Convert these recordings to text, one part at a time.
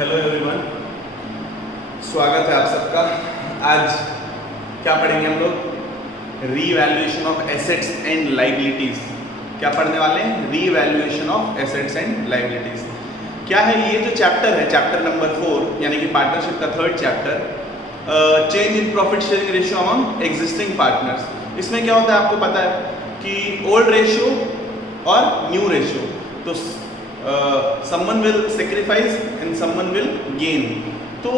Hello everyone, स्वागत है आप सबका। आज क्या पढ़ेंगे हम लोग? Revaluation of assets and liabilities. क्या पढ़ने वाले हैं? Revaluation of assets and liabilities. क्या है ये जो चैप्टर है, चैप्टर नंबर 4 यानी कि पार्टनरशिप का third chapter, change in profit sharing ratio among existing partners. इसमें क्या होता है आपको पता है कि ओल्ड रेशियो और न्यू रेशियो, तो someone will sacrifice and someone will gain। तो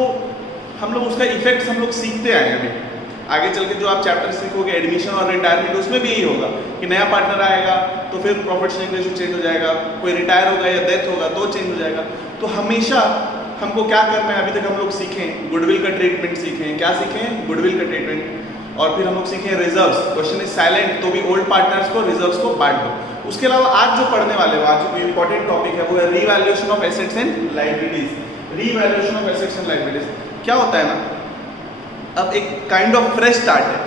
हम लोग उसका इफेक्ट्स हम लोग सीखते आए हैं। अभी आगे चल के जो आप चैप्टर सीखोगे एडमिशन और रिटायरमेंट, उसमें भी यही होगा कि नया पार्टनर आएगा तो फिर प्रॉफिट शेयरिंग रेशियो चेंज हो जाएगा, कोई रिटायर होगा या डेथ होगा तो चेंज हो जाएगा। तो हमेशा हमको क्या करना है, अभी तक हम लोग सीखें गुडविल का ट्रीटमेंट सीखें। क्या सीखें? गुडविल का ट्रीटमेंट। और फिर हम लोग सीखें रिजर्व्स। क्वेश्चन इज साइलेंट, तो भी ओल्ड पार्टनर्स को रिजर्व्स को बांट दो। उसके अलावा आज जो पढ़ने वाले हो, आज जो इंपॉर्टेंट टॉपिक है वो है revaluation of assets and liabilities. Revaluation of assets and liabilities क्या होता है ना, अब एक काइंड ऑफ फ्रेश स्टार्ट है।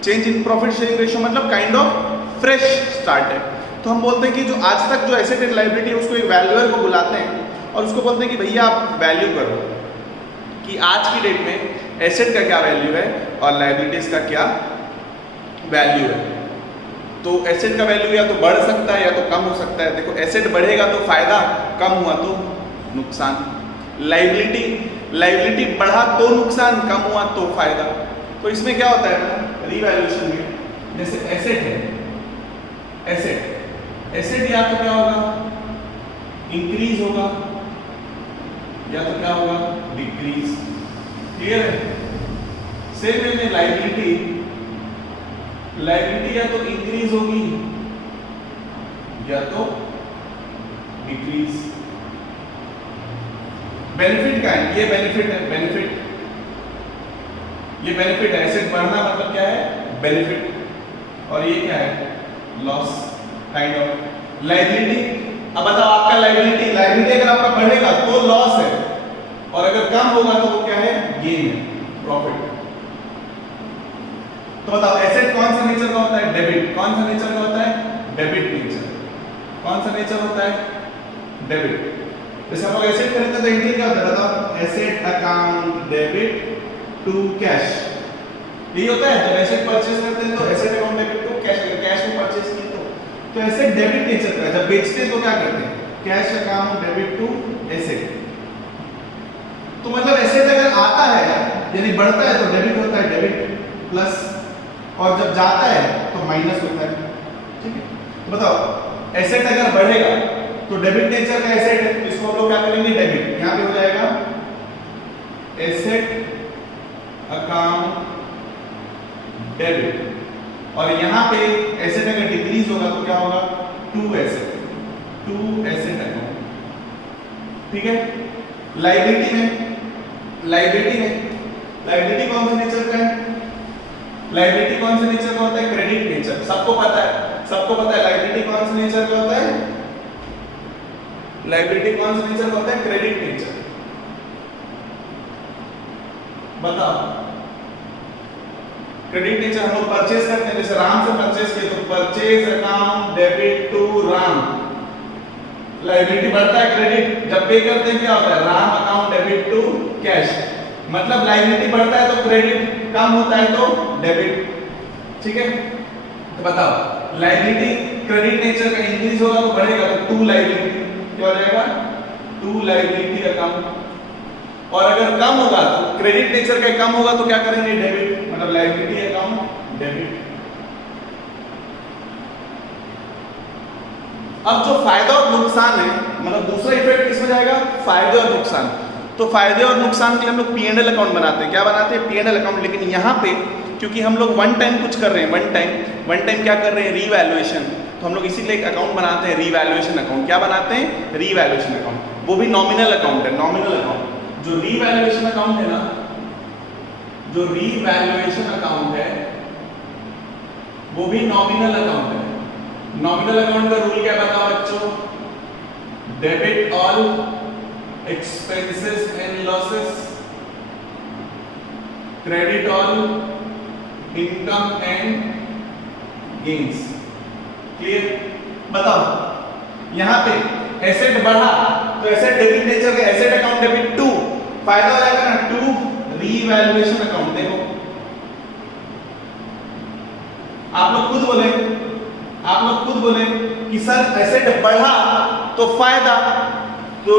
Change in profit sharing ratio मतलब काइंड ऑफ फ्रेश स्टार्ट है। तो हम बोलते हैं कि जो आज तक जो एसेट एंड लायबिलिटी है उसको एक वैल्यूअर को बुलाते हैं और उसको बोलते हैं कि भैया आप वैल्यू करो कि आज की डेट में एसेट का क्या वैल्यू है और लायबिलिटीज का क्या वैल्यू है। तो एसेट का वैल्यू या तो बढ़ सकता है या तो कम हो सकता है। देखो, एसेट बढ़ेगा तो फायदा, कम हुआ तो नुकसान। लायबिलिटी बढ़ा तो नुकसान, कम हुआ तो फायदा। तो इसमें क्या होता है ना रीवैल्यूएशन में, जैसे एसेट है, एसेट या तो क्या होगा, इंक्रीज होगा या तो क्या होगा, डिक्रीज। क्लियर है? सेम वे में लायबिलिटी या तो इंक्रीज होगी या तो डिक्रीज। बेनिफिट का है, ये बेनिफिट है, ये बेनिफिट है। एसेट बढ़ना मतलब क्या है? बेनिफिट। और ये क्या है? Loss kind of. लायबिलिटी, अब बताओ आपका लायबिलिटी अगर आपका बढ़ेगा तो लॉस है और अगर कम होगा तो वो क्या है? गेन है, प्रॉफिट। तो बताओ एसेट कौन सा नेचर का होता है? डेबिट। कौन सा नेचर का होता है? Debit nature. कौन सा नेचर होता है? डेबिट। जैसे हम लोग एसेट खरीदते हैं तो एंट्री क्या होता है? बताओ, asset account debit to cash. यही होता है जब एसेट परचेज करते हैं तो asset account debit to cash. अगर कैश में परचेज किए तो एसेट डेबिट नेचर का है। जब बेचते हैं तो क्या करते हैं? Cash account debit to asset. तो मतलब एसेट अगर आता है यानी बढ़ता है तो डेबिट होता है, डेबिट प्लस, और जब जाता है तो माइनस होता है। ठीक है? तो बताओ एसेट अगर बढ़ेगा तो डेबिट नेचर का एसेट है, इसको हम लोग क्या करेंगे? डेबिट। यहां पे हो जाएगा एसेट अकाउंट डेबिट। और यहां पे एसेट अगर डिक्रीज होगा तो क्या होगा? To asset account. ठीक है? लायबिलिटी कौन से नेचर का है? लायबिलिटी कौन से नेचर का होता है? Credit nature. सबको पता है लायबिलिटी कौन से नेचर का होता है? लायबिलिटी कौन से नेचर का होता है? Credit nature. बताओ, क्रेडिट नेचर हम लोग परचेज करते हैं, जैसे राम से परचेज किए तो purchase account debit to Ram. Liability बढ़ता है, क्रेडिट। जब पे करते हैं क्या होता है? Ram account debit to cash. मतलब लायबिलिटी बढ़ता है तो क्रेडिट, कम होता है तो डेबिट। ठीक है? तो बताओ लायबिलिटी क्रेडिट नेचर का इंक्रीज होगा तो बढ़ेगा तो टू लायबिलिटी। क्या हो जाएगा? To liability account. और अगर कम होगा तो क्रेडिट नेचर का कम होगा तो क्या करेंगे? डेबिट। मतलब लायबिलिटी अकाउंट डेबिट। अब जो फायदा और नुकसान है, मतलब दूसरा इफेक्ट किसमें जाएगा? फायदे और नुकसान। तो फायदे और नुकसान के लिए हम लोग P&L अकाउंट बनाते हैं। क्या बनाते हैं? P&L account. लेकिन यहाँ पे क्योंकि हम लोग वन टाइम कुछ कर रहे हैं, वन टाइम क्या कर रहे हैं? रीवैल्यूएशन। तो हम लोग इसीलिए एक अकाउंट बनाते हैं, रीवैल्यूएशन अकाउंट। क्या बनाते हैं? Revaluation account. वो भी नॉमिनल अकाउंट है, नॉमिनल अकाउंट। जो रीवैल्यूएशन अकाउंट है ना, जो रीवैल्यूएशन अकाउंट है वो भी नॉमिनल अकाउंट है। नॉमिनल अकाउंट का रूल क्या बताओ बच्चों? Debit all expenses and losses, credit all income and gains। Clear? बताओ यहां पे एसेट बढ़ा तो एसेट डेबिट नेचर का एसेट अकाउंट डेबिट टू फायदा हो जाएगा ना टू रीवैल्यूएशन अकाउंट। देखो आप लोग खुद बोले कि सर एसेट बढ़ा तो फायदा, तो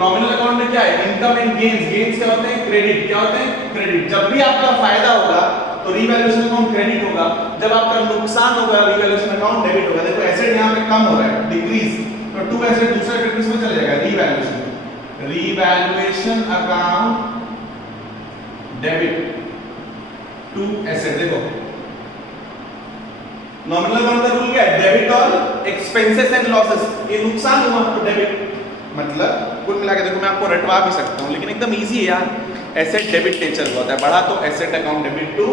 नॉमिनल अकाउंट में क्या है, इनकम एंड गेन्स क्या होते हैं, क्रेडिट। क्या होते हैं, क्रेडिट। जब भी आपका फायदा होगा तो रीवैल्यूएशन अकाउंट क्रेडिट होगा, जब आपका नुकसान होगा रीवैल्यूएशन अकाउंट डेबिट होगा। देखो एसेट यहाँ पे कम हो रहा है, डिक्रीज, तो टू एसेट दूसरे कैटेगरी में चला जाएगा, revaluation account debit to asset. देखो नॉमिनल अकाउंट का रूल क्या है, डेबिट और एक्सपेंसेस एंड लॉसेस, ये नुकसान हुआ तो डेबिट। मतलब कुल मिला के देखो मैं आपको रटवा भी सकता हूं लेकिन एकदम इजी है यार। एसेट डेबिट नेचर का होता है, बढ़ा तो asset account debit to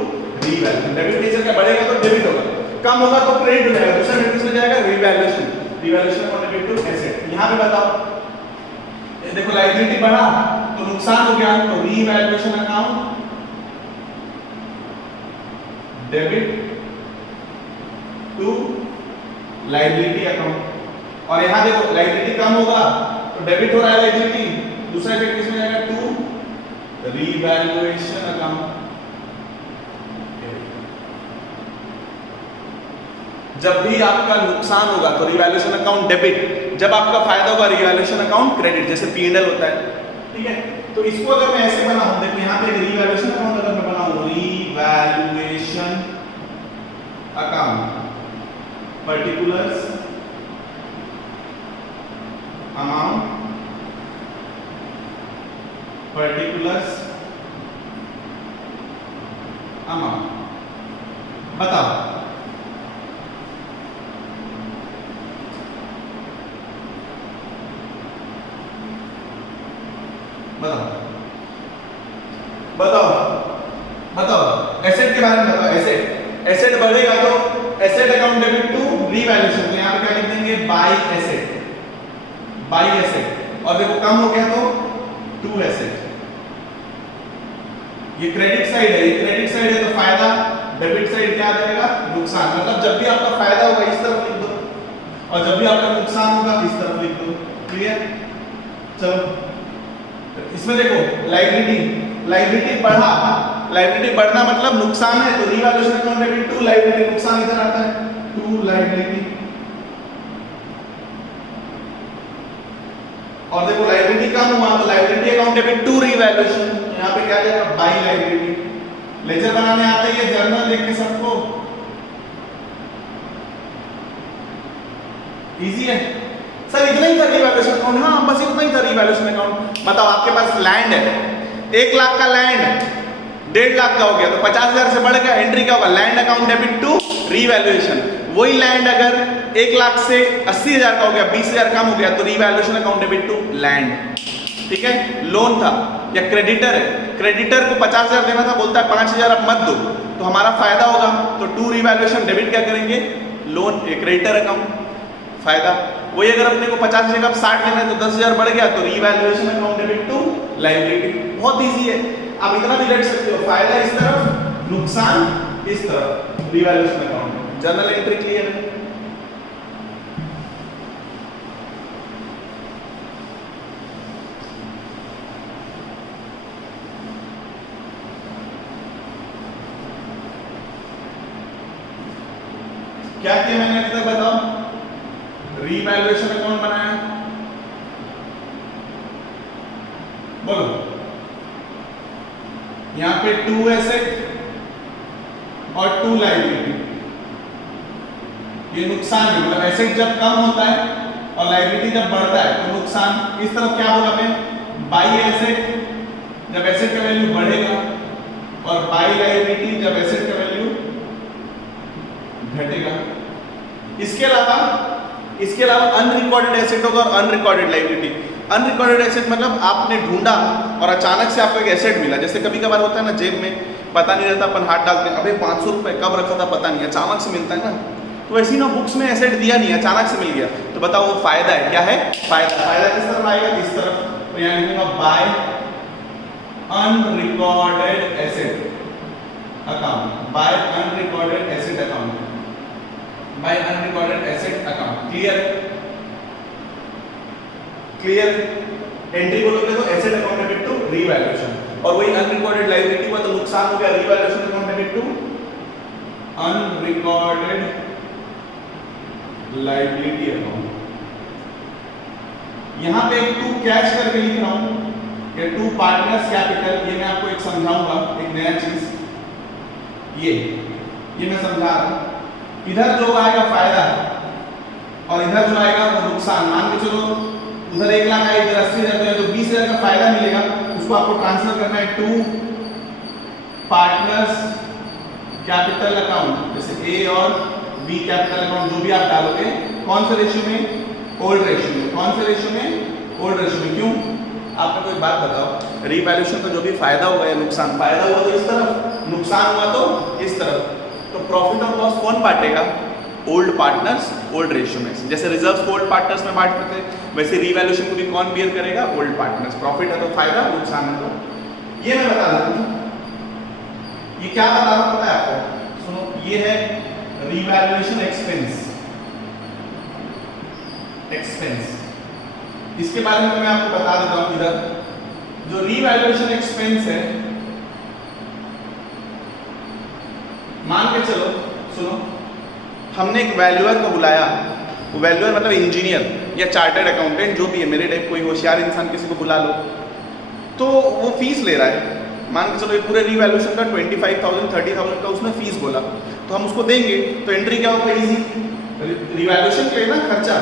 revaluation. Debit nature का बढ़ेगा तो डेबिट होगा, कम होगा तो क्रेडिट हो जाएगा, दूसरा कैटेगरी में जाएगा revaluation account debit to asset. यहां पे बताओ ये देखो लायबिलिटी बढ़ा तो नुकसान हो गया, तो revaluation account debit to liability account. और यहां देखो लायबिलिटी कम होगा तो डेबिट हो रहा है लायबिलिटी, दूसरा इफेक्ट किसमें जाएगा, टू रीवैल्यूएशन अकाउंट। जब भी आपका नुकसान होगा तो रीवैल्यूएशन अकाउंट डेबिट, जब आपका फायदा होगा रीवैल्यूएशन अकाउंट क्रेडिट, जैसे P&L होता है। ठीक है, तो इसको अगर मैं ऐसे बनाऊं, देखो यहां पे रीवैल्यूएशन अकाउंट अगर मैं बनाऊं, revaluation account particulars amount, particulars amount, बताओ एसेट के बारे में बताओ। एसेट बढ़ेगा तो asset account debit to revaluation, तो यहां पे क्या लिख देंगे, बाय एसेट। और देखो कम हो गया तो टू एसेट। ये क्रेडिट साइड है, तो फायदा, डेबिट साइड क्या आ जाएगा, नुकसान। मतलब जब भी आपका फायदा होगा इस तरफ लिख दो और जब भी आपका नुकसान होगा इस तरफ लिख दो। क्लियर? चलो इसमें देखो लायबिलिटी बढ़ना मतलब नुकसान है, तो revaluation account debit to liability, नुकसान इधर आता है, टू लायबिलिटी। और देखो लायबिलिटी कम हुआ तो liability account debit to revaluation, यहां पे क्या आ जाएगा, बाय लायबिलिटी। लेजर बनाने आता है ये जर्नल देख के सबको, इजी है सर। इतना ही था रीवैल्यूएशन अकाउंट, हाँ बस इतना ही था रीवैल्यूएशन अकाउंट। बताओ आपके पास लैंड है, 1 लाख का लैंड 1.5 लाख का हो गया तो 50,000 से बढ़ गया, एंट्री क्या होगा, land account debit to revaluation. वही लैंड अगर 1 लाख से 80,000 का हो गया, 20,000 कम हो गया तो revaluation account debit to land. ठीक है, लोन था या क्रेडिटर है, क्रेडिटर को 50,000 देना था, बोलता है 5,000 अब मत दो, तो हमारा फायदा होगा, तो टू रीवैल्यूएशन डेबिट क्या करेंगे, लोन क्रेडिटर अकाउंट फायदा। वही अगर अपने को 50 की जगह 60 लेना है तो 10,000 बढ़ गया तो revaluation account debit to liability. बहुत इजी है, आप इतना भी रख सकते हो, फायदा इस तरफ, नुकसान इस तरफ, revaluation account. Journal entry clear है? क्या किया मैंने अभी तक बताओ, रीवैल्यूएशन अकाउंट बनाया, बोलो यहां पे टू एसेट और टू लायबिलिटी, ये नुकसान है, मतलब एसेट जब कम होता है और लायबिलिटी जब बढ़ता है तो नुकसान। इस तरफ क्या होगा मैं, बाई एसेट जब एसेट का वैल्यू बढ़ेगा और बाई लायबिलिटी जब एसेट का वैल्यू घटेगा। इसके अलावा अनरिकॉर्डेड एसेट होगा और अनरिकॉर्डेड लायबिलिटी। अनरिकॉर्डेड एसेट मतलब आपने ढूंढा और अचानक से आपको एक एसेट मिला, जैसे कभी कभार होता है ना, जेब में पता नहीं रहता, अपन हाथ डालते हैं, अबे 500 रुपए कब रखा था पता नहीं, अचानक से मिलता है ना। तो ऐसी ना बुक्स में एसेट दिया नहीं, अचानक से मिल गया, तो बताओ वो फायदा है। क्या है, फायदा किस तरफ आएगा, इस तरफ, तो यहाँ लिखूंगा by unrecorded asset account, by unrecorded asset account, by unrecorded asset account. Clear? Entry बोलोगे तो asset account debit to revaluation, और वही अनरिकॉर्डेड लायबिलिटी हुआ तो नुकसान हो गया, revaluation account debit to unrecorded liability account. यहां पे टू कैश करके लिख रहा हूं या टू पार्टनर्स कैपिटल, ये मैं आपको एक समझाऊंगा, एक नया चीज ये मैं समझा रहा हूं। इधर जो आएगा फायदा और इधर जो आएगा वो नुकसान। मान के चलो उधर 1 लाख आया, इधर 80,000 है, तो 20,000 का फायदा मिलेगा, उसको आपको ट्रांसफर करना है टू पार्टनर्स कैपिटल अकाउंट, जैसे ए और बी कैपिटल अकाउंट जो भी आप डालोगे, कौन से रेशियो में? ओल्ड रेशियो में। कौन से रेशियो में? ओल्ड रेशियो में। क्यों? आपको कोई बात बताओ, रीवैल्यूएशन का जो भी फायदा होगा या नुकसान, फायदा हुआ तो इस तरफ, नुकसान हुआ तो इस तरफ, तो प्रॉफिट और लॉस कौन बांटेगा? ओल्ड पार्टनर्स ओल्ड रेशियो में। जैसे रिजर्व्स को ओल्ड पार्टनर्स में बांटते थे, वैसे रीवैल्यूएशन को भी कौन बियर करेगा? Old partners. प्रॉफिट है तो फायदा, नुकसान है तो ये मैं बता देता हूं। ये क्या बता रहा हूं पता है आपको? सुनो, ये है रीवैल्यूएशन एक्सपेंस। इसके बारे में मैं आपको बता देता हूं। इधर जो रीवैल्यूएशन एक्सपेंस है, मान के चलो, सुनो, हमने एक वैल्यूअर को बुलाया, वो वैल्यूअर मतलब इंजीनियर या चार्टर्ड अकाउंटेंट जो भी है, मेरे टाइप कोई होशियार इंसान किसी को बुला लो, तो वो फीस ले रहा है। मान के चलो ये पूरे रीवैल्यूएशन का 25,000 30,000 का उसने फीस बोला, तो हम उसको देंगे, तो एंट्री क्या होगा? इजी। रीवैल्यूएशन के लिए ना खर्चा,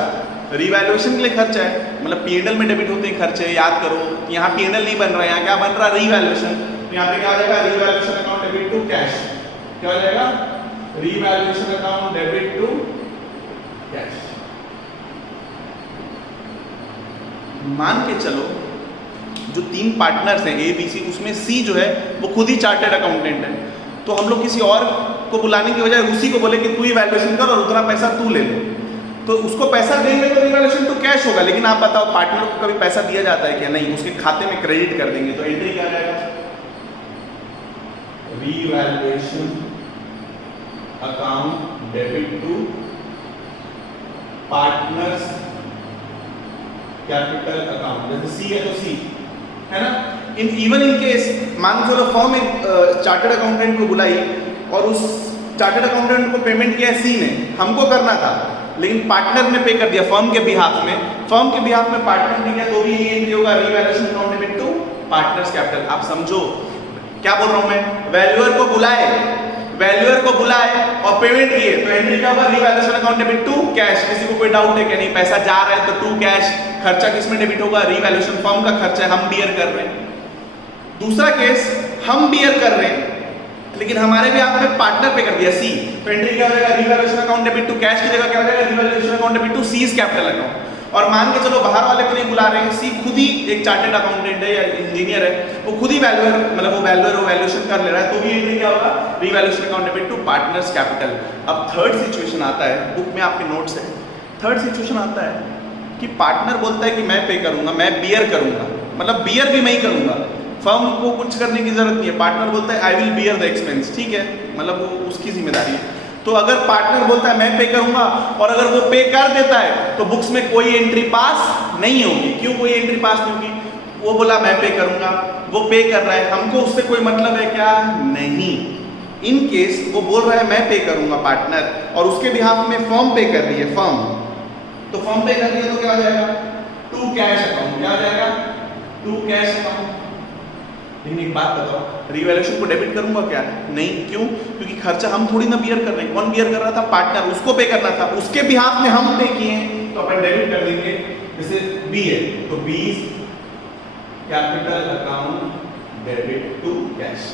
रीवैल्यूएशन के लिए खर्चा है, मतलब पीएनएल में डेबिट होते हैं खर्चे, याद करो। यहाँ पीएनएल नहीं बन रहा है, यहाँ क्या बन रहा है? रीवैल्यूएशन। तो यहाँ पे क्या आ जाएगा? Revaluation account debit to cash. क्या हो जाएगा? Revaluation account debit to cash. मान के चलो जो 3 पार्टनर्स हैं ए बी सी, उसमें सी जो है वो खुद ही चार्टर्ड अकाउंटेंट है, तो हम लोग किसी और को बुलाने की बजाय उसी को बोले कि तू ही वैल्यूएशन कर और उतना पैसा तू ले ले, तो उसको पैसा देंगे तो रीवैल्यूएशन टू कैश होगा। लेकिन आप बताओ पार्टनर को कभी पैसा दिया जाता है क्या? नहीं, उसके खाते में क्रेडिट कर देंगे, तो एंट्री क्या जाएगा? Revaluation account debit to partners capital account. जैसे सी है तो सी है ना। इवन इन केस मान चलो फर्म एक चार्टर्ड अकाउंटेंट को बुलाई और उस चार्टर्ड अकाउंटेंट को पेमेंट किया सी ने, हमको करना था लेकिन पार्टनर ने पे कर दिया फर्म के बिहाफ में, पार्टनर ने किया, तो भी ये एंट्री होगा revaluation account debit to partners capital. आप समझो क्या बोल रहा हूं मैं? वैल्यूअर को बुलाए और पेमेंट किए, तो एंट्री क्या होगा? Revaluation account debit to cash. किसी को कोई डाउट है क्या? नहीं, पैसा जा रहा है तो टू कैश। खर्चा किसमें डेबिट होगा? रीवैल्यूएशन, फर्म का खर्चा है, हम बियर कर रहे हैं। दूसरा केस, हम बियर कर रहे हैं लेकिन हमारे भी आपने पार्टनर पे कर दिया सी, तो एंट्री क्या हो जाएगा? Revaluation account debit to cash की जगह क्या हो जाएगा? Revaluation account debit to C's capital account. और मान के चलो बाहर वाले को नहीं बुला रहे हैं, सी खुद ही एक चार्टर्ड अकाउंटेंट है या इंजीनियर है, वो खुद ही वैल्यूअर मतलब वो वैल्यूएशन कर ले रहा है, तो भी एंट्री क्या होगा? Revaluation account debit to partners capital. अब थर्ड सिचुएशन आता है, बुक में आपके नोट्स है, थर्ड सिचुएशन आता है कि पार्टनर बोलता है कि मैं पे करूंगा, मैं बियर करूंगा, मतलब बियर भी मैं ही करूंगा, फर्म को कुछ करने की जरूरत नहीं है। पार्टनर बोलता है I will bear the expense, ठीक है, मतलब वो उसकी जिम्मेदारी है। तो अगर पार्टनर बोलता है मैं पे करूंगा और अगर वो पे कर देता है तो बुक्स में कोई एंट्री पास नहीं होगी। क्यों कोई एंट्री पास नहीं होगी? वो बोला मैं पे करूंगा, वो पे कर रहा है, हमको उससे कोई मतलब है क्या? नहीं। इन केस वो बोल रहा है मैं पे करूंगा पार्टनर, और उसके बिहाफ में फर्म पे कर रही है, फर्म तो फर्म पे कर रही है, तो क्या हो जाएगा? To cash account. क्या हो जाएगा? To cash account. लेकिन एक बात बताओ, रीवैल्यूएशन को डेबिट करूंगा क्या? नहीं। क्यों? क्योंकि खर्चा हम थोड़ी ना बियर कर रहे हैं। कौन बियर कर रहा था? पार्टनर, उसको पे करना था, उसके बिहाफ में हम पे किए, तो अपन डेबिट कर देंगे। जैसे बी है तो B capital account debit to cash.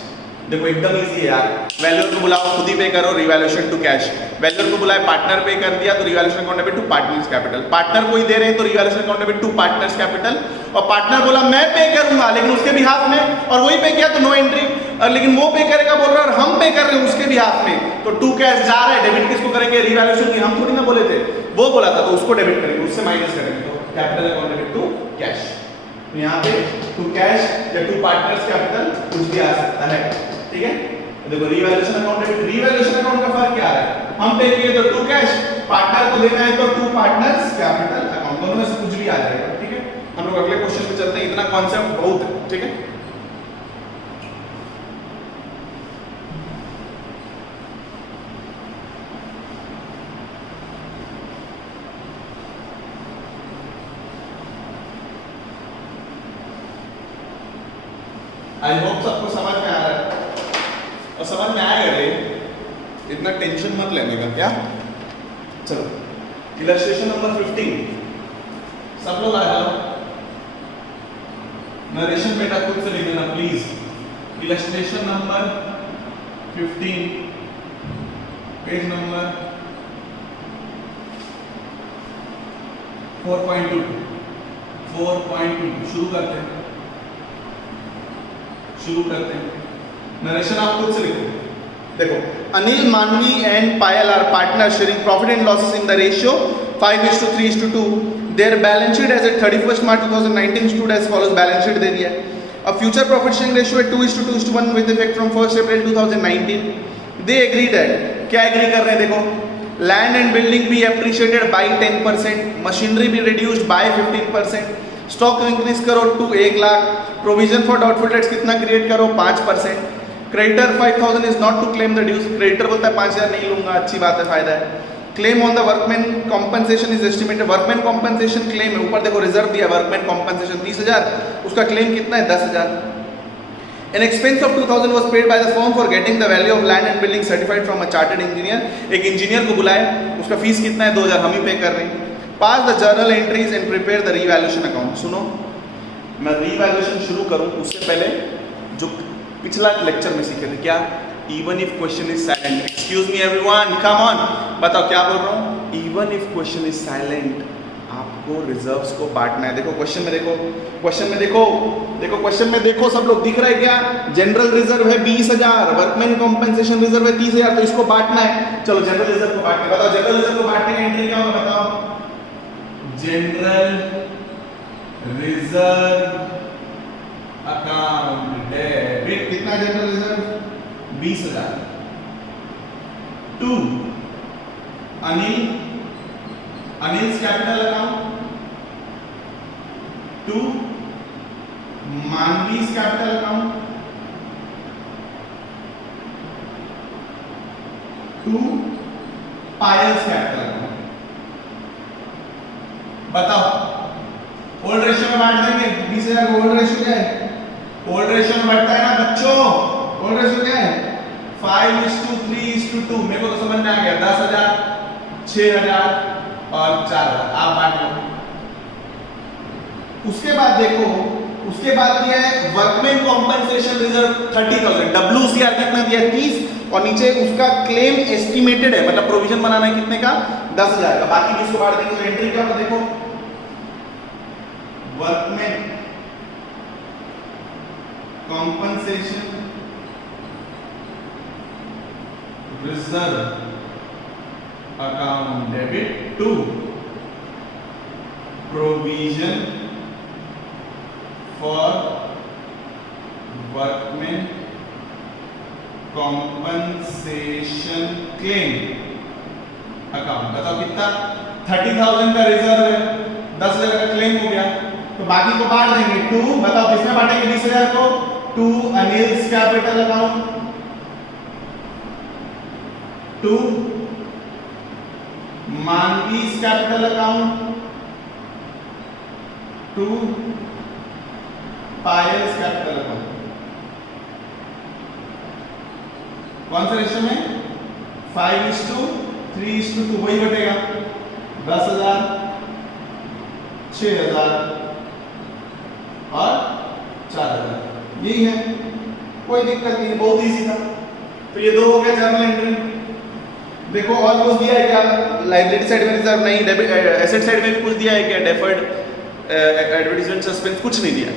देखो एकदम इजी है यार, वैल्यूअर को बुलाओ खुद ही पे करो, रीवैल्यूएशन टू कैश। वैल्यूअर को बुलाए पार्टनर पे कर दिया तो revaluation account debit to partners capital. Partner को ही दे रहे हैं तो revaluation account debit to partners capital. और पार्टनर बोला मैं पे करूंगा लेकिन उसके बिहाफ में, और वही पे किया तो नो एंट्री, लेकिन वो पे करेगा बोल रहा है और हम पे कर रहे हैं उसके बिहाफ में, तो टू कैश जा रहा है। डेबिट किसको करेंगे? रीवैल्यूएशन की। हम थोड़ी ना बोले थे, वो बोला था तो उसको डेबिट करेंगे, उससे माइनस करेंगे, तो capital account debit to cash. तो यहाँ पे टू कैश या टू पार्टनर्स कैपिटल कुछ भी आ सकता है, ठीक है। देखो revaluation account debit, revaluation account का फर्क क्या है? हम पे किए तो टू कैश, पार्टनर को देना है तो टू पार्टनर्स कैपिटल अकाउंट, दोनों में से कुछ भी आ जाएगा, ठीक है। हम लोग अगले क्वेश्चन पे चलते हैं, इतना कॉन्सेप्ट बहुत है, ठीक है। आई होप सबको समझ में आ रहा है, और समझ में आएगा रे, इतना टेंशन मत लेने का। क्या चलो इलस्ट्रेशन नंबर 15, सब लोग आ जाओ। नरेशन बेटा खुद से लिख देना please. Illustration number 15, page number 4.2 शुरू करते हैं। नरेशन आप खुद से लिखो। देखो, Anil Manvi and Payal are partner sharing profit and losses in the ratio 5:3:2। Their balance sheet as at 31 March 2019 stood as follows. Balance sheet दे दिया है। अब फ्यूचर प्रॉफिट शेयरिंग रेशियो है 2:2:1 with effect from 1 April 2019। They agree that, क्या agree कर रहे हैं देखो, लैंड एंड बिल्डिंग भी एप्रिशिएटेड बाई 10%, मशीनरी भी रिड्यूस्ड बाय 15%, स्टॉक इंक्रीज करो to 1 lakh, provision for doubtful debts कितना क्रिएट करो 5%, creditor 5000 is not to claim the dues, creditor बोलता है 5000 नहीं लूंगा, अच्छी बात है, फायदा है। Claim on the workman compensation is estimated, workman compensation claim है, ऊपर देखो रिजर्व दिया वर्कमैन कॉम्पनसेशन 30,000, उसका क्लेम कितना है 10,000। An expense of 2,000 was paid by the firm for getting the value of land and building certified from a chartered engineer। एक engineer को बुलाए, उसका फीस कितना है 2,000, हम ही पे कर रहे हैं। Pass the journal entries and prepare the revaluation account। सुनो, मैं revaluation शुरू करूं उससे पहले जो पिछला लेक्चर में सीखे थे, क्या even if question is silent, excuse me everyone, come on, बताओ क्या बोल रहा हूँ, even if question is silent आपको रिजर्व्स को बांटना है। देखो क्वेश्चन में देखो, क्वेश्चन में देखो सब लोग, दिख रहा है क्या, जनरल रिजर्व है 20,000, वर्कमैन कॉम्पनसेशन रिजर्व है 30,000, तो इसको बांटना है। चलो जनरल रिजर्व को बांटने, बताओ जनरल रिजर्व को बांटने का एंट्री क्या होगा, बताओ। जनरल रिजर्व अकाउंट डेबिट, कितना general reserve 20,000, to Anil's capital account, to Manvi's capital account, to Payal's capital account. बताओ ओल्ड रेशियो में बांट देंगे 20,000 को। ओल्ड रेशियो क्या है, ओल्ड रेशियो में बढ़ता है ना बच्चों, ओल्ड रेशियो क्या है 5:3:2। मेरे को तो समझ में आ गया, 10,000, 6,000 और 4,000 आप बांट लो। उसके बाद देखो, उसके बाद दिया है वर्कमैन कॉम्पनसेशन रिजर्व 30,000, WCR कितना दिया है 30, और नीचे उसका क्लेम एस्टिमेटेड है, मतलब प्रोविजन बनाना है कितने का 10,000 का। बाकी किसको बांट देंगे, तो एंट्री क्या होगा देखो, workman compensation reserve account debit to provision for workman compensation claim account. बताओ कितना 30,000 का रिजर्व है, 10,000 का क्लेम हो गया, तो बाकी को बांट देंगे। टू, बताओ किसमें बांटेंगे 20,000 को, to Anil's capital account, to Manvi's capital account, to Payal's capital account. कौन सा रेशियो में 5:3:2, वही बटेगा 10,000, 6,000 और 4,000, यही है, कोई दिक्कत नहीं, बहुत इजी था। तो ये दो हो गया जर्नल एंट्री। देखो और कुछ दिया है क्या, लाइबिलिटी साइड में रिजर्व नहीं, एसेट साइड में भी कुछ दिया है क्या, डेफर्ड एडवर्टाइजमेंट सस्पेंस, कुछ नहीं दिया।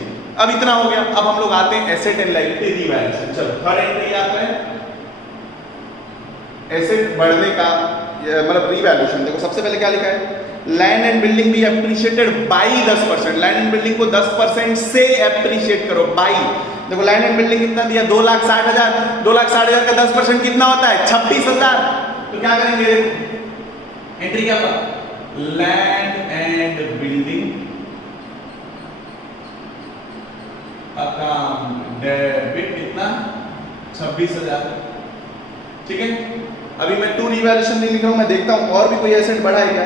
अब इतना हो गया, अब हम लोग आते हैं एसेट एंड लाइबिलिटी रिवैल्यूएशन। चलो थर्ड एंट्री आता है एसेट बढ़ने का, मतलब रिवैल्यूएशन। देखो सबसे पहले क्या लिखा है, लैंड एंड बिल्डिंग भी appreciated by 10%, land and building को 10% से एप्रिशिएट करो, बाई। देखो लैंड एंड बिल्डिंग कितना दिया 2,60,000, 2,60,000 का 10% कितना होता है 26,000। तो क्या करेंगे, एंट्री क्या होगा, land and building account debit कितना 26,000। ठीक है, अभी मैं टू रिवैल्यूएशन नहीं लिख रहा हूं, मैं देखता हूं और भी कोई एसेट बढ़ा है क्या।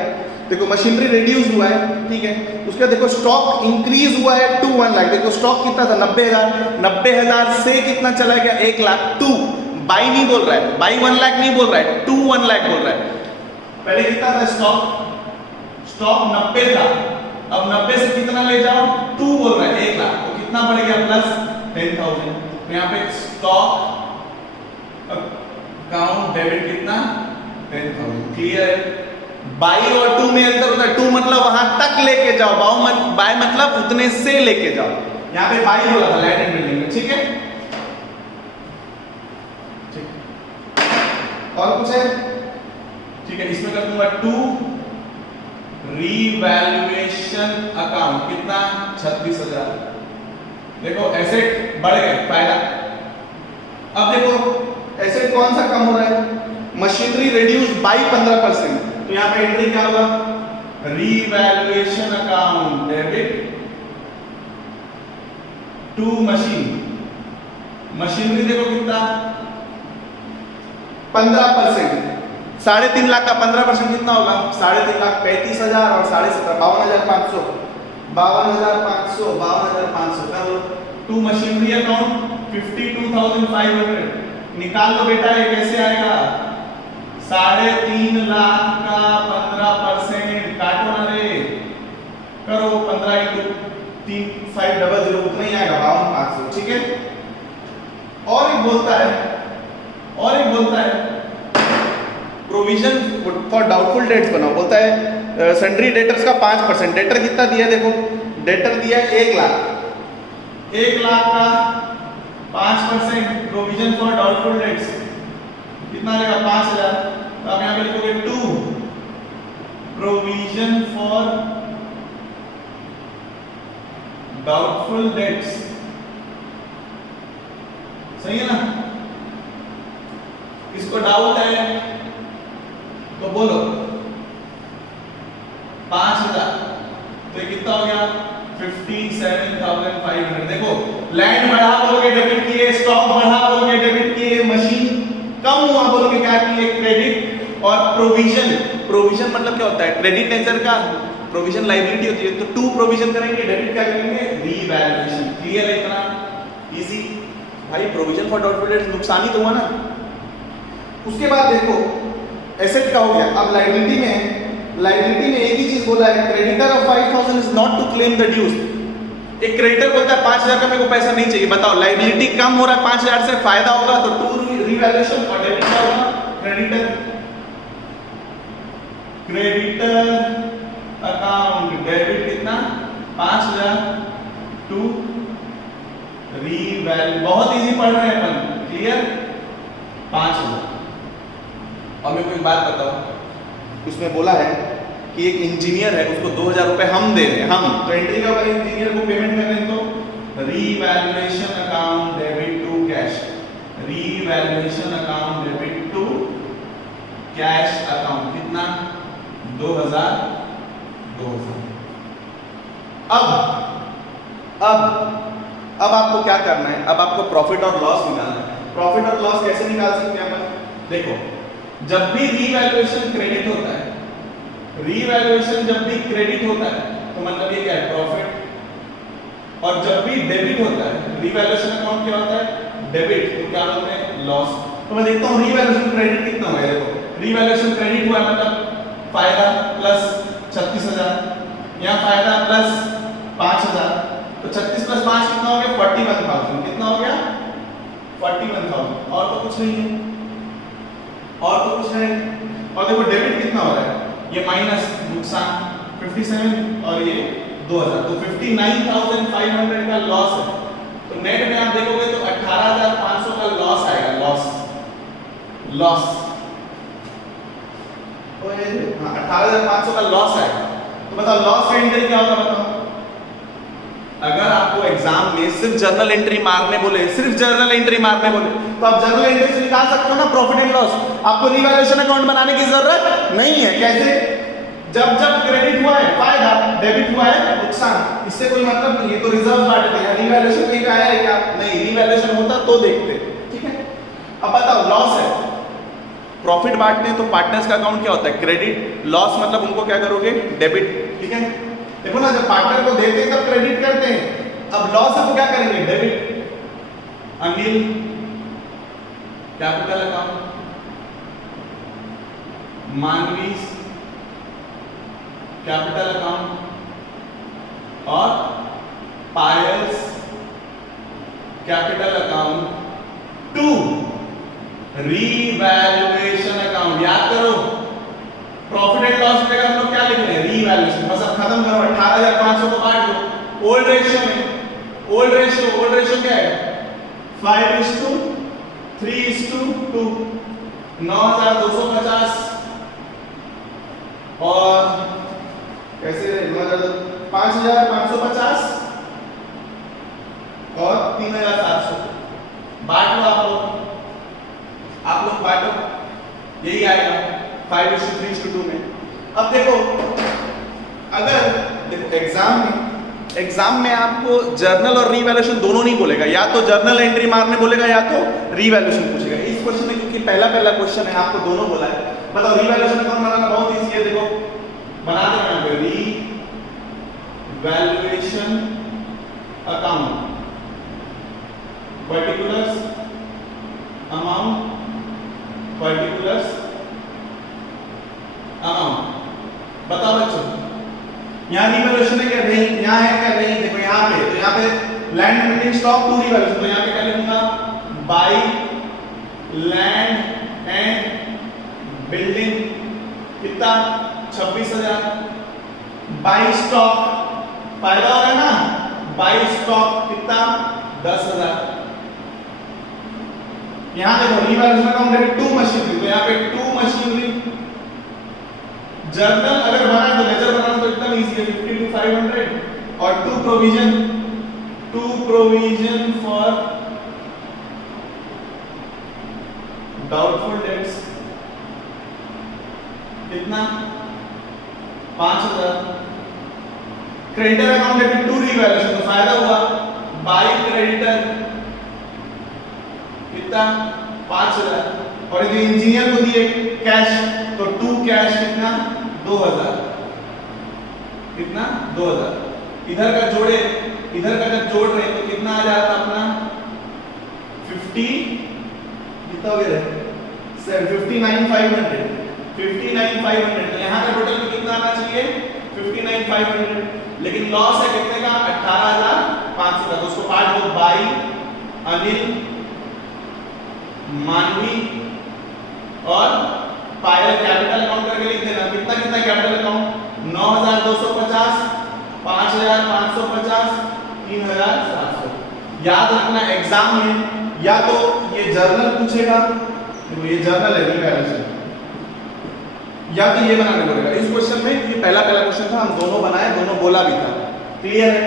देखो मशीनरी रिड्यूस हुआ है, ठीक है। उसके बाद देखो स्टॉक इंक्रीज हुआ है टू 1 लाख। देखो स्टॉक कितना था 90,000 से कितना चला गया 1 लाख। टू बाई नहीं बोल रहा है, बाई 1 लाख नहीं बोल रहा है, टू 1 लाख बोल रहा है। पहले कितना था स्टॉक 90 था, अब 90 से कितना ले जाओ 2 बोल रहा है 1 लाख, तो कितना बढ़ गया प्लस 10,000। तो यहाँ पे स्टॉक अकाउंट डेबिट कितना 10,000। क्लियर है। बाई और टू में अंतर होता है। टू मतलब वहां तक लेके जाओ, बाय मतलब उतने से लेके जाओ। यहाँ पे बाई बोला था लैंड एंड बिल्डिंग में, ठीक है। और कुछ है, ठीक है। इसमें कर दूंगा 2 रीवैल्यूएशन अकाउंट कितना 36,000। देखो एसेट बढ़ गए, फायदा। अब देखो एसेट कौन सा कम हो रहा है, मशीनरी रिड्यूस बाई 15%। तो यहां पे एंट्री क्या होगा, revaluation account debit to machinery देखो कितना 15%, 3.5 लाख का 15% कितना होगा 3.5 लाख 35,000 और 17.5 52,500 52,500 का टू मशीनरी अकाउंट 52,500 निकाल लो बेटा। ये कैसे आएगा 3.5 लाख का 15% काटो ना रे, करो 15 × 3,500 उतना ही आएगा 52,500, ठीक है। और एक बोलता है प्रोविजन फॉर डाउटफुल डेट्स बनाओ। बोलता है सन्ड्री डेटर्स का 5%। डेटर कितना दिया, देखो डेटर दिया 1 लाख, 1 लाख का 5% प्रोविजन फॉर डाउटफुल डेट्स कितना रहेगा 5,000। तो आप यहाँ पे लिखोगे 2 प्रोविजन फॉर डाउटफुल डेट्स, सही है ना। किसको डाउट है तो बोलो 5,000, तो ये कितना हो गया 57,500। देखो लैंड बढ़ा बोलोगे डेबिट किए, स्टॉक बढ़ा बोलोगे डेबिट किए, मशीन कम हुआ बोलोगे क्या किए क्रेडिट। और प्रोविजन मतलब क्या होता है क्रेडिट नेचर का, प्रोविजन लायबिलिटी होती है, तो 2 प्रोविजन करेंगे, डेबिट क्या करेंगे रीवैल्यूएशन। क्लियर है, इतना इजी भाई। प्रोविजन फॉर डाउटफुल डेट्स नुकसान ही तो हुआ ना। उसके बाद देखो एसेट का हो गया, अब लायबिलिटी में एक ही चीज बोला है, creditor of 5,000 is not to claim the dues. एक क्रेडिटर बोलता है 5,000 का मेरे को पैसा नहीं चाहिए, बताओ लायबिलिटी कम हो रहा है 5,000 से, फायदा होगा तो 2 रीवैल्यूएशन और डेबिट क्या होगा क्रेडिटर अकाउंट डेबिट कितना 5,000 टू रीवैल्यू। बहुत इजी पढ़ रहे हैं अपन, क्लियर 5,000। और मैं कोई बात बताऊं, उसमें बोला है कि एक इंजीनियर है उसको 2,000 रुपए हम दे रहे हैं, हम तो एंट्री का अगर इंजीनियर को पेमेंट कर रहे हैं तो revaluation account debit to cash, revaluation account debit to cash account कितना 2,000। अब आपको क्या करना है, अब आपको प्रॉफिट और लॉस निकालना है। प्रॉफिट और लॉस कैसे निकाल सकते हैं अपन, देखो जब भी रीवैल्यूएशन क्रेडिट होता है, रीवैल्यूएशन जब भी क्रेडिट होता है तो मतलब ये क्या है प्रॉफिट, और जब भी डेबिट होता है रीवैल्यूएशन अकाउंट क्या होता है डेबिट, तो क्या बोलते हैं लॉस। तो मैं देखता हूँ रीवैल्यूएशन क्रेडिट कितना हुआ है, देखो रीवैल्यूएशन क्रेडिट हुआ मतलब फायदा प्लस 36,000, यहाँ फायदा प्लस 5,000, तो 36 प्लस 5 कितना हो गया 41,000, कितना हो गया 41,000। और तो कुछ नहीं है, और तो कुछ नहीं। और देखो डेबिट कितना हो रहा है, ये माइनस नुकसान 57 और ये 2,000, तो 59,500 का लॉस है। तो नेट में आप देखोगे तो 18,500 का लॉस आएगा, लॉस 18,500 का लॉस आएगा। तो बताओ लॉस का एंट्री क्या होगा, बताओ। अगर आपको एग्जाम में सिर्फ जर्नल एंट्री मारने बोले, सिर्फ जर्नल एंट्री मारने बोले, तो आप जर्नल एंट्री से निकाल सकते हो ना प्रॉफिट एंड लॉस। आपको रीवैल्यूएशन अकाउंट बनाने की जरूरत नहीं है। कैसे, जब क्रेडिट हुआ है फायदा, डेबिट हुआ है नुकसान, इससे कोई मतलब नहीं है। तो रिजर्व बांटते हैं, रीवैल्यूएशन कहीं आया है क्या, नहीं, रीवैल्यूएशन होता तो देखते, ठीक है। अब बताओ लॉस है, प्रॉफिट बांटते हैं तो पार्टनर्स का अकाउंट क्या होता है क्रेडिट, लॉस मतलब उनको क्या करोगे डेबिट, ठीक है। देखो ना जब पार्टनर को देते हैं तब क्रेडिट करते हैं, अब लॉस है तो क्या करेंगे debit. Anil capital account, Manvi capital account और Payal's capital account to revaluation account. याद करो प्रॉफिट एंड लॉस में हम लोग क्या लिख रहे हैं रीवैल्यूएशन। बस अब खत्म करो 18,500 को बांट दो ओल्ड रेशियो में। ओल्ड रेशियो क्या है 5:3:2 9,250 और कैसे 5,550 और 3,700 बांट लो आप लोग बांटो, यही आएगा 5:3:2 में। अब देखो अगर एग्जाम में आपको जर्नल और रीवैल्यूएशन दोनों नहीं बोलेगा, या तो जर्नल एंट्री मारने बोलेगा या तो रीवैल्यूएशन पूछेगा। इस क्वेश्चन में क्योंकि पहला क्वेश्चन है आपको दोनों बोला है, मतलब रीवैल्यूएशन अकाउंट बनाना बहुत इजी है। देखो बना देना यहाँ पे रीवैल्यूएशन अकाउंट पर्टिकुलर्स अमाउंट बताओ बच्चों यहाँ रिवैल्यूएशन है क्या नहीं, यहाँ है क्या नहीं। देखो यहाँ पे तो यहाँ पे land building stock to revaluation, तो यहाँ पे क्या लिखूंगा बाय लैंड एंड बिल्डिंग कितना 26,000। बाय स्टॉक फायदा हो रहा है ना, बाय स्टॉक कितना 10,000। यहाँ देखो रिवैल्यूएशन अकाउंट है टू मशीनरी, तो यहाँ पे टू मशीनरी। जर्नल अगर बनाए तो लेजर बनाना तो एकदम इजी है 50 to 500 और to provision for doubtful debts कितना 5,000। क्रेडिटर अकाउंट है टू रिवैल्यूएशन, तो फायदा हुआ बाय क्रेडिटर कितना 5,000 और यदि इंजीनियर को दिए कैश तो टू कैश कितना 2,000 कितना 2,000। इधर का जोड़े इधर का जब जोड़ रहे तो कितना आ जाता अपना 50 कितना हो गया 59,500 59,500। तो यहाँ का टोटल में कितना आना चाहिए 59,500, लेकिन लॉस है कितने का 18,500 का, तो उसको पार्ट दो बाय अनिल मानवी और पायल कैपिटल अकाउंट करके लिख देना। कितना कितना कैपिटल अकाउंट 9,250 5,550 3,700। याद रखना एग्जाम में या तो ये जर्नल पूछेगा, देखो ये जर्नल है रिवैल्यूएशन, या तो ये बनाने बोलेगा। इस क्वेश्चन में ये पहला क्वेश्चन था, हम दोनों बनाए, दोनों बोला भी था। क्लियर है?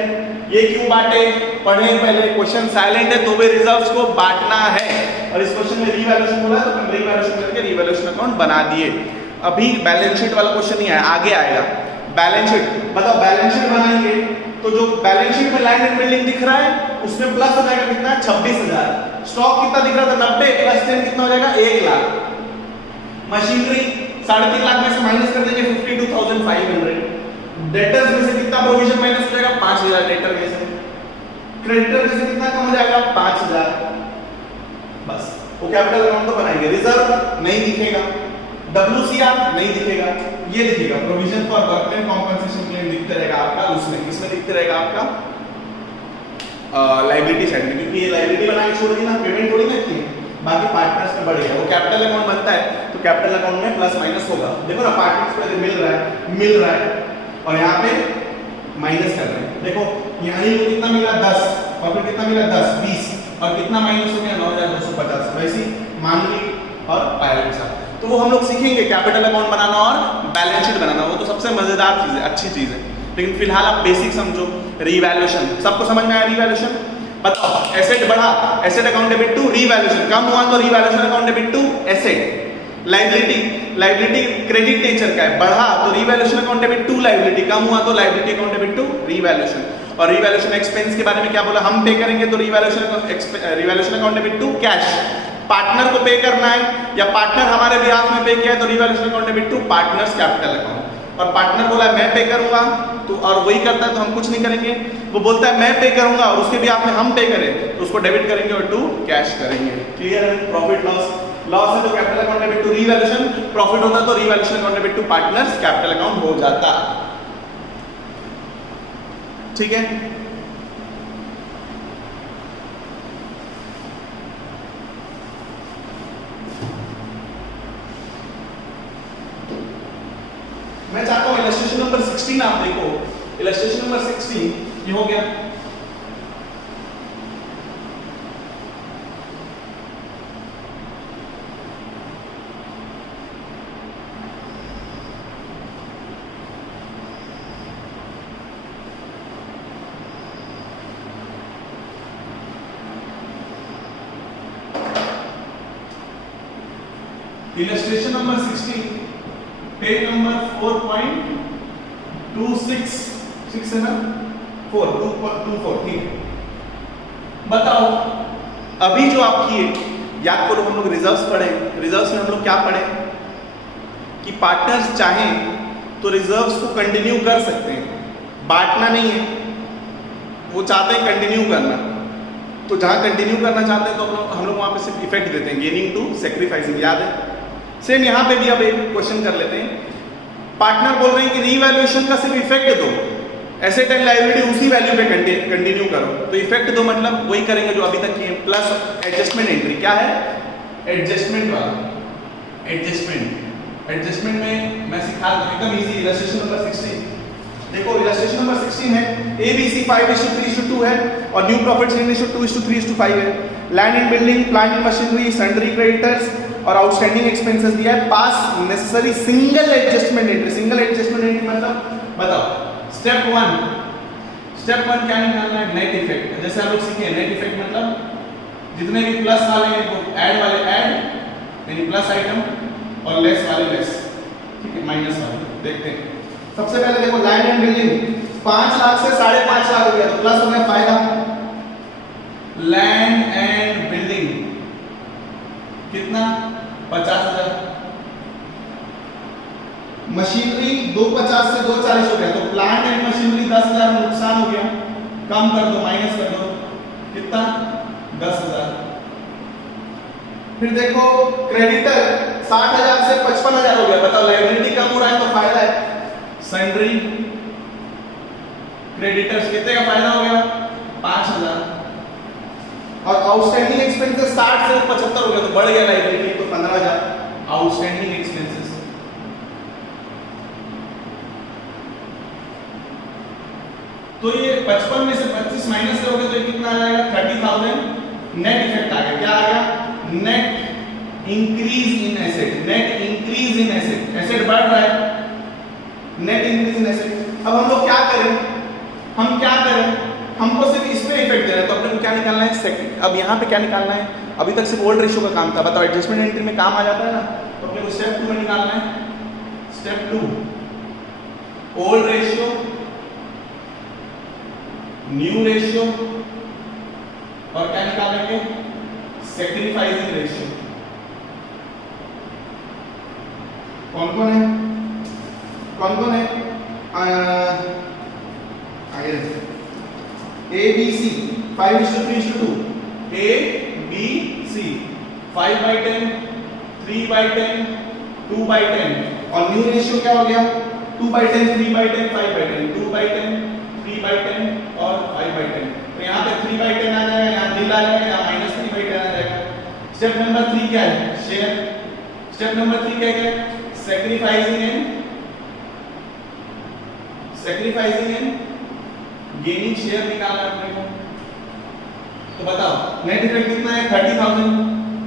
ये क्यों बांटे पढ़े पहले, क्वेश्चन साइलेंट है तो भी रिजर्व्स को बांटना है, और इस क्वेश्चन में रीवैल्यूएशन बोला तो हम रीवैल्यूएशन करके रीवैल्यूएशन अकाउंट बना दिए। अभी बैलेंस शीट वाला क्वेश्चन नहीं है, आगे आएगा। बैलेंस शीट बताओ, बैलेंस शीट बनाएंगे तो जो बैलेंस शीट में लैंड एंड बिल्डिंग दिख रहा है उसमें प्लस हो जाएगा कितना 26,000। स्टॉक कितना दिख रहा था 90 प्लस 10 कितना हो जाएगा 1 लाख। मशीनरी 3.5 लाख में से माइनस कर देंगे 52,500। डेटर्स में से कितना प्रोविजन माइनस हो जाएगा 5,000 डेटर में से। क्रेडिटर में से कितना कम हो जाएगा 5,000। बस वो कैपिटल अकाउंट तो बनाएंगे। रिजर्व नहीं दिखेगा, WCR नहीं दिखेगा, ये दिखेगा provision for workman compensation claim दिखता रहेगा आपका। उसमें किसमें दिखता रहेगा आपका लायबिलिटी साइड में, क्योंकि ये लायबिलिटी बना के छोड़ दी ना, पेमेंट थोड़ी ना की, बाकी पार्टनर्स में बढ़ेगा। वो कैपिटल अकाउंट बनता है तो कैपिटल अकाउंट में प्लस माइनस होगा। देखो ना पार्टनर्स को मिल रहा है और यहाँ पे माइनस कर रहे हैं। देखो यहाँ ही कितना मिला 10 और फिर कितना मिला 10 20 और कितना माइनस हो गया 9,250। वैसे मानवी और पायल के साथ तो वो हम लोग सीखेंगे कैपिटल अकाउंट बनाना और बैलेंस शीट बनाना। वो तो सबसे मजेदार चीज है, अच्छी चीज है। लेकिन फिलहाल आप बेसिक समझो। रीवैल्यूएशन सबको समझ में आया? रीवैल्यूएशन बताओ। एसेट बढ़ा, asset account debit to revaluation, कम हुआ तो revaluation account debit to asset. Liability credit nature का है, बढ़ा तो revaluation account debit to liability, कम हुआ तो liability account debit to revaluation. और रीवैल्यूएशन एक्सपेंस के बारे में क्या बोला, हम पे करेंगे तो revaluation account debit to cash, partner को पे करना है या पार्टनर हमारे बिहाफ में पे किया है तो revaluation account debit to partners capital account. और पार्टनर बोला है मैं पे करूंगा तो और वही करता है तो हम कुछ नहीं करेंगे। वो बोलता है मैं पे करूंगा और उसके बिहाफ में हम पे करें तो उसको डेबिट करेंगे और टू कैश करेंगे। क्लियर है? प्रॉफिट लॉस, लॉस है तो capital account debit to revaluation, profit होता तो revaluation account debit to partners capital account हो जाता। ठीक है? मैं चाहता हूं इलस्ट्रेशन नंबर 16 आप देखो। इलस्ट्रेशन नंबर 16 ये हो गया। इलस्ट्रेशन नंबर 16 पेज नंबर 4.26 6 है ना 4 ठीक है। बताओ अभी जो आप किए, याद करो हम लोग रिजर्व्स पढ़े, रिजर्व्स में हम लोग क्या पढ़े कि पार्टनर्स चाहें तो रिजर्व्स को कंटिन्यू कर सकते हैं, बांटना नहीं है, वो चाहते हैं कंटिन्यू करना। तो जहां कंटिन्यू करना चाहते हैं तो हम लोग वहां पे सिर्फ इफेक्ट देते हैं, गेनिंग टू सेक्रीफाइसिंग। याद है? सेम यहां पे भी अब एक क्वेश्चन कर लेते हैं। पार्टनर बोल रहे हैं कि रीवैल्यूएशन का सिर्फ इफेक्ट दो, एसेट एंड लायबिलिटी उसी वैल्यू पे कंटिन्यू करो। तो इफेक्ट दो मतलब वही करेंगे जो अभी तक किए, प्लस एडजस्टमेंट एंट्री। क्या है? एडजस्टमेंट वाला। एडजस्टमेंट में मैं सिखा दूं एकदम इजी। इलस्ट्रेशन नंबर 16 देखो, इलस्ट्रेशन नंबर 16 है ABC 5:3:2 है और न्यू प्रॉफिट 2:3:5 है। Land and building, plant and machinery, sundry creditors और आउटस्टैंडिंग एक्सपेंसेस दिया है। पास necessary single adjustment entry. Single adjustment entry मतलब बताओ। स्टेप 1 क्या निकालना है? Net effect. जैसे आप लोग सीखे नेट इफेक्ट मतलब जितने भी प्लस वाले हैं वो ऐड वाले ऐड, यानी प्लस आइटम, और लेस वाले लेस। ठीक है? माइनस वाले देखते हैं। सबसे पहले देखो लैंड एंड बिल्डिंग 5 लाख से 5.5 लाख हो गया तो प्लस हो गया फायदा। लैंड एंड बिल्डिंग कितना? 50,000। मशीनरी 250 से 240 हो गया तो प्लांट एंड मशीनरी 10,000 नुकसान हो गया, कम कर दो, माइनस कर दो, कितना? 10,000। फिर देखो क्रेडिटर 60,000 से 55,000 हो गया, बताओ लायबिलिटी कम हो रहा है तो फायदा है। सन्ड्री क्रेडिटर्स कितने का फायदा हो गया? 5,000। और आउटस्टैंडिंग एक्सपेंसेस 60 से 75 हो गया तो बढ़ गया लायबिलिटी तो 15,000 आउटस्टैंडिंग एक्सपेंसेस। तो ये 55 में से 25 माइनस करोगे तो ये कितना आ जाएगा? 30,000 नेट इफेक्ट आ गया। क्या आ गया? Net increase in asset. Net increase in asset, asset बढ़ रहा है, नेट इंक्रीज इन एसेट। अब हम लोग क्या करें? हमको सिर्फ इस पे इफेक्ट देना है तो अपने को क्या निकालना है? सेकंड। अब यहाँ पे क्या निकालना है? अभी तक सिर्फ ओल्ड रेशियो का काम था, बताओ एडजस्टमेंट एंट्री में काम आ जाता है ना, तो अपने को स्टेप 2 में निकालना है। Step 2 old ratio, new ratio और क्या निकालेंगे? Sacrificing ratio. कौन कौन है? ABC 5:3:2, ABC 5/10, 3/10, 2/10 और न्यू रेशियो क्या हो गया? 2/10, 3/10, 5/10, 2/10, 3/10 और 5/10। तो यहाँ पे 3/10 आ जाएगा, यहाँ नील आ जाएगा, यहाँ -3/10 आ जाएगा। स्टेप नंबर 3 क्या है? शेयर। स्टेप नंबर 3 क्या है? सेक्रीफाइसिंग एंड गेनिंग शेयर निकालना है अपने को। तो बताओ नेट इफेक्ट कितना है? 30,000।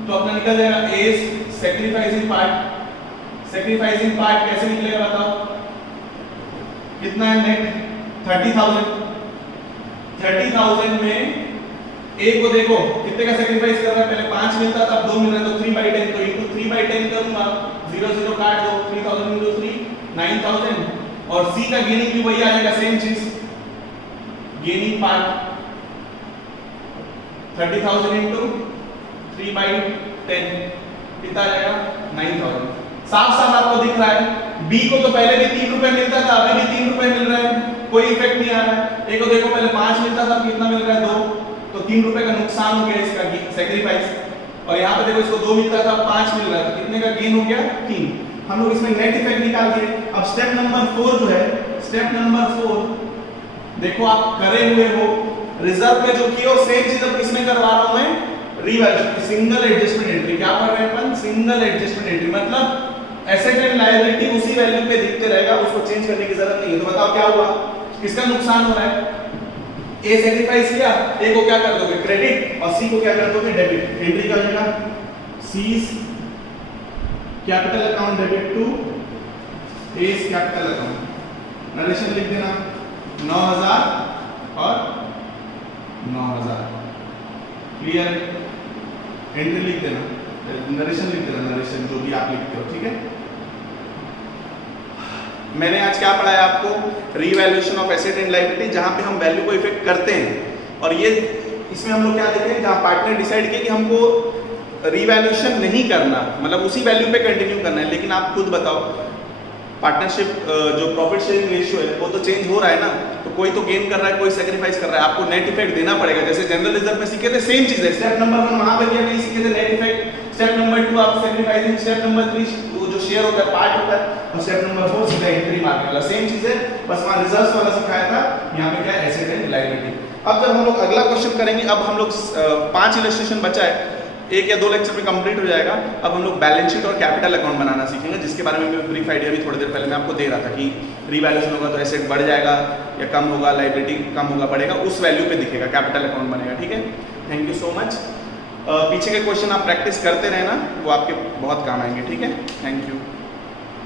तो अपना निकल जाएगा ए सेक्रीफाइसिंग पार्ट। सेक्रीफाइसिंग पार्ट कैसे निकलेगा बताओ? कितना है नेट? 30,000। 30,000 में ए को देखो कितने का सेक्रीफाइस कर रहा है? पहले 5 मिलता था, अब 2 मिल रहा है तो 3/10, तो इनटू 3/10 करूंगा, 0 0 काट दो, 3000 into 3 9000। और सी का गेनिंग भी वही आ जाएगा, सेम चीज, गेनिंग पार्ट 30,000 into 3/10 10, कितना आ जाएगा 9000। साफ साफ आपको दिख रहा है बी को तो पहले भी 3 रुपए मिलता था, अभी भी 3 रुपए मिल रहा है, कोई इफेक्ट नहीं आ रहा है। एक को देखो पहले 5 मिलता था, कितना मिल रहा है 2, तो 3 रुपए का नुकसान हो गया इसका सैक्रिफाइस। और यहाँ पे देखो इसको 2 मिलता था, 5 मिल रहा था, कितने का गेन हो गया 3। हम लोग इसमें नेट इफेक्ट निकाल दिए। अब स्टेप नंबर 4 जो है, स्टेप नंबर 4 देखो आप करे हुए हो, रिजर्व में जो किया सेम चीज अब इसमें करवा रहा हूं मैं, रीवैल्यूएशन सिंगल एडजस्टमेंट एंट्री। क्या पढ़ रहे हैं अपन? सिंगल एडजस्टमेंट एंट्री, मतलब एसेट एंड लायबिलिटी उसी वैल्यू पे दिखते रहेगा, उसको चेंज करने की जरूरत नहीं है। तो बताओ क्या हुआ, किसका नुकसान हो रहा है? ए सैक्रिफाइस किया, ए को क्या कर दोगे क्रेडिट और सी को क्या कर दोगे डेबिट। एंट्री का हो जाएगा C's capital account debit to S capital account. Narration लिख देना 9000 और 9000, क्लियर? एंट्री लिख देना, नरेशन लिख देना, नरेशन जो भी आप लिखते हो, ठीक है। मैंने आज क्या पढ़ाया आपको? Revaluation of asset and liability, जहां पे हम वैल्यू को इफेक्ट करते हैं। और ये इसमें हम लोग क्या देखें, जहां पार्टनर डिसाइड किया कि हमको रीवैल्यूएशन नहीं करना, मतलब उसी वैल्यू पे कंटिन्यू करना है। लेकिन आप खुद बताओ, पार्टनरशिप जो प्रॉफिट शेयरिंग रेशियो है वो तो चेंज हो रहा है ना, तो कोई तो गेन कर रहा है, कोई सैक्रिफाइस कर रहा है, आपको नेट इफेक्ट देना पड़ेगा। जैसे जनरल रिजर्व में सीखे थे सेम चीज है, स्टेप नंबर 1 वहां पे दिया नहीं सीखे थे नेट इफेक्ट, स्टेप नंबर 2 आप सैक्रिफाइसिंग, स्टेप नंबर 3 वो जो शेयर होता है पार्ट होता है, और स्टेप नंबर 4 सीधा एंट्री मारने वाला। सेम चीज है, बस वहां रिजर्व्स वाला सिखाया था, यहां पे क्या एसेट एंड लायबिलिटी। अब जब हम लोग अगला क्वेश्चन करेंगे, अब हम लोग 5 इलस्ट्रेशन बचा है, 1 या 2 लेक्चर में कंप्लीट हो जाएगा। अब हम लोग बैलेंस शीट और कैपिटल अकाउंट बनाना सीखेंगे, जिसके बारे में मैं ब्रीफ आइडिया भी थोड़ी देर पहले मैं आपको दे रहा था कि रीवैल्यूएशन होगा तो एसेट बढ़ जाएगा या कम होगा, लायबिलिटी कम होगा बढ़ेगा, उस वैल्यू पे दिखेगा, कैपिटल अकाउंट बनेगा, ठीक है। Thank you so much. पीछे के क्वेश्चन आप प्रैक्टिस करते रहना, वो आपके बहुत काम आएंगे, ठीक है। Thank you.